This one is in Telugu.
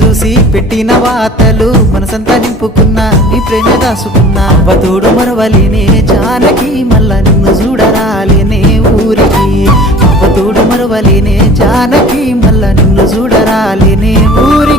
చూసి పెట్టిన వాతలు మనసంతా నింపుకున్నా నీ ప్రేమ దాసుకున్నా అవ్వతోడు మరవలేనే జానకి మళ్ళా నిన్ను చూడరాలేనే ఊరికి అవ్వతోడు మరవలేనే జానకి మళ్ళా నిన్ను చూడరాలేనే ఊరికి